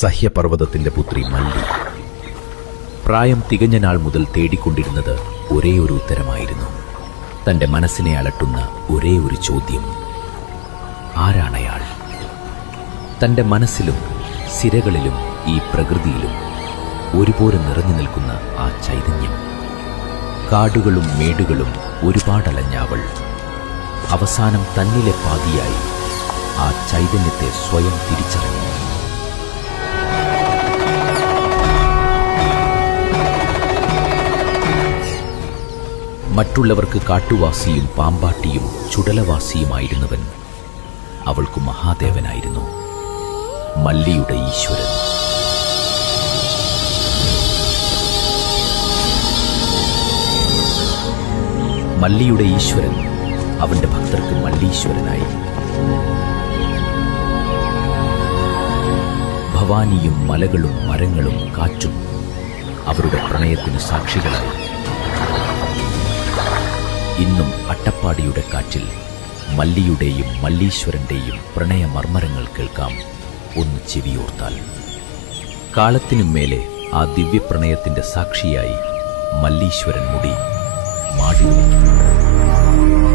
സഹ്യപർവ്വതത്തിന്റെ പുത്രി മല്ലി പ്രായം തികഞ്ഞ നാൾ മുതൽ തേടിക്കൊണ്ടിരുന്നത് ഒരേ ഒരു ഉത്തരമായിരുന്നു. തന്റെ മനസ്സിനെ അലട്ടുന്ന ഒരേ ഒരു ചോദ്യം: ആരാണയാൾ? തന്റെ മനസ്സിലും സിരകളിലും ഈ പ്രകൃതിയിലും ഒരുപോലെ നിറഞ്ഞു നിൽക്കുന്ന ആ ചൈതന്യം. കാടുകളും മേടുകളും ഒരുപാടലഞ്ഞാവൾ അവസാനം തന്നിലെ പാതിയായി ആ ചൈതന്യത്തെ സ്വയം തിരിച്ചറിഞ്ഞു. മറ്റുള്ളവർക്ക് കാട്ടുവാസിയും പാമ്പാട്ടിയും ചുടലവാസിയുമായിരുന്നവൻ അവൾക്കു മഹാദേവനായിരുന്നു, മല്ലിയുടെ ഈശ്വരൻ. മല്ലിയുടെ ഈശ്വരൻ അവന്റെ ഭക്തർക്ക് മല്ലീശ്വരനായി. ഭവാനിയും മലകളും മരങ്ങളും കാറ്റും അവരുടെ പ്രണയത്തിന് സാക്ഷികളായി. ഇന്നും അട്ടപ്പാടിയുടെ കാറ്റിൽ മല്ലിയുടെയും മല്ലീശ്വരന്റെയും പ്രണയമർമ്മരങ്ങൾ കേൾക്കാം. ഒന്ന് ചെവിയോർത്താൽ. കാലത്തിനും മേലെ ആ ദിവ്യപ്രണയത്തിന്റെ സാക്ഷിയായി മല്ലീശ്വരൻ മുടി മാടി വിളിക്കുന്നു.